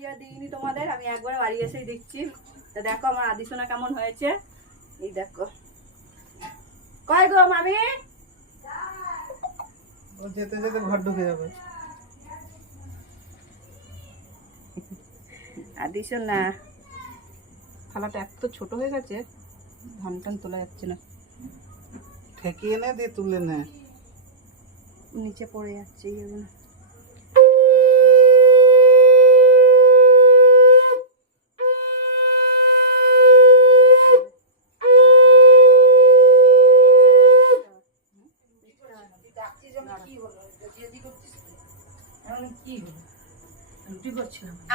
ইয়ে দিইনি তোমাদের, আমি একবার বাড়ি এসেই দিচ্ছি। তা দেখো আমার আদি সোনা কেমন হয়েছে, এই দেখো। কয় গো মামি, ও যেতে যেতে ঘর ঢুকে যাবে। আদি সোনা থালাটা এত ছোট হয়ে গেছে, ধান টান তোলা যাচ্ছে না, ঠেকিয়ে নে দিয়ে তুলে নে। নিচে পড়ে যাচ্ছে এগুলো।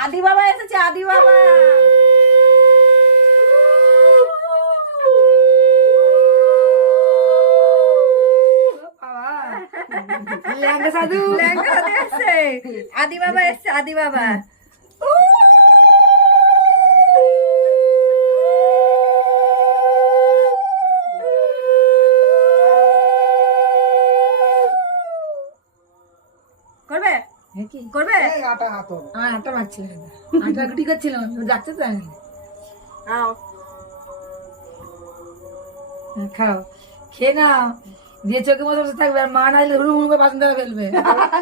আদি বাবা এসেছে, আদি বাবা। ল্যাংড়া সাধু এসছে, আদি বাবা এসছে, আদি বাবা। করবে কি করবে এই আটা হাত আমার আটা মারছিলাম, আটা গুটি করছিলাম, যাচ্ছে তো আমি। নাও। খাও, খেয়ে নাও, দিয়ে চোখে মতো বসে থাকবে, আর মা না এলে হুড়ু হুড়ু করে বাসন ধরে ফেলবে।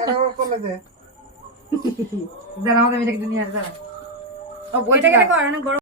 এরকম করলে দে। দাঁড়া আমাদের মেয়েটাকে নিয়ে আসবে। ওইটা কেটে কর, অনেক গরম।